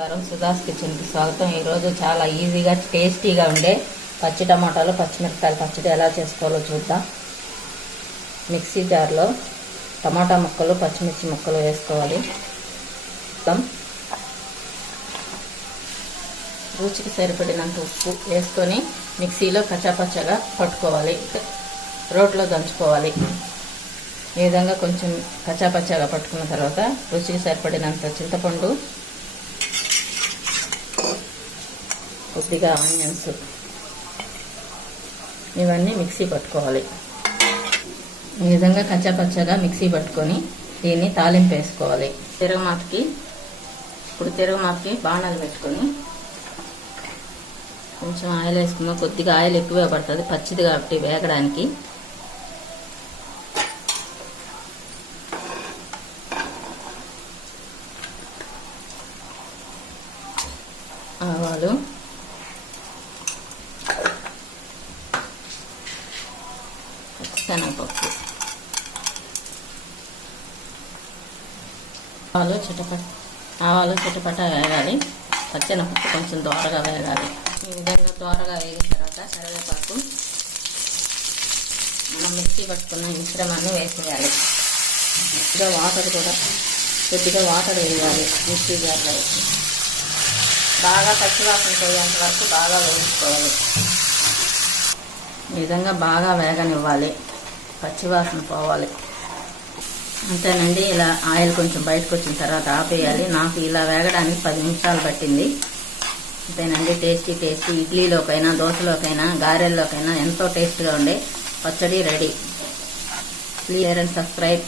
నమస్కారం, సుధాస్ కిచెన్కి స్వాగతం. ఈరోజు చాలా ఈజీగా టేస్టీగా ఉండే పచ్చి టమాటాలు పచ్చిమిరపకాయలు పచ్చడి ఎలా చేసుకోవాలో చూద్దాం. మిక్సీ జార్లో టమాటా ముక్కలు పచ్చిమిర్చి ముక్కలు వేసుకోవాలి. రుచికి సరిపడినంత ఉప్పు వేసుకొని మిక్సీలో కచ్చాపచ్చగా పట్టుకోవాలి. రోట్లో దంచుకోవాలి. ఈ విధంగా కొంచెం కచ్చాపచ్చగా పట్టుకున్న తర్వాత రుచికి సరిపడినంత చింతపండు, కొద్దిగా ఆనియన్స్ ఇవన్నీ మిక్సీ పట్టుకోవాలి. ఈ విధంగా కచ్చాపచ్చగా మిక్సీ పట్టుకొని దీన్ని తాలింపు వేసుకోవాలి. తిరగమాతకి బాణాలు పెట్టుకొని కొంచెం ఆయిల్ వేసుకుందాం. కొద్దిగా ఆయిల్ ఎక్కువే పడుతుంది, పచ్చిది కాబట్టి వేగడానికి. ఆవాలు, శనగపప్పు, ఆవాలు చిటపట వేగాలి. పచ్చెనపప్పు కొంచెం దోరగా వేగాలి. ఈ విధంగా దోరగా వేగిన తర్వాత కరివేపాకు, మనం మిక్సీ పట్టుకున్న మిశ్రమాన్ని వేసేయాలి. కొద్దిగా వాటర్ వేయాలి. మిక్సీ జార్లో వేసి బాగా పచ్చివాసన పోయేంత వరకు బాగా వేయించుకోవాలి. ఈ విధంగా బాగా వేగనివ్వాలి, పచ్చివాసన పోవాలి. అంతేనండి. ఇలా ఆయిల్ కొంచెం బయటకు వచ్చిన తర్వాత ఆపేయాలి. నాకు ఇలా వేగడానికి 10 నిమిషాలు పట్టింది. అంతేనండి. టేస్టీ ఇడ్లీలోకైనా, దోశలోకైనా, గారెల్లోకైనా ఎంతో టేస్ట్గా ఉండే పచ్చడి ready. Please share and subscribe.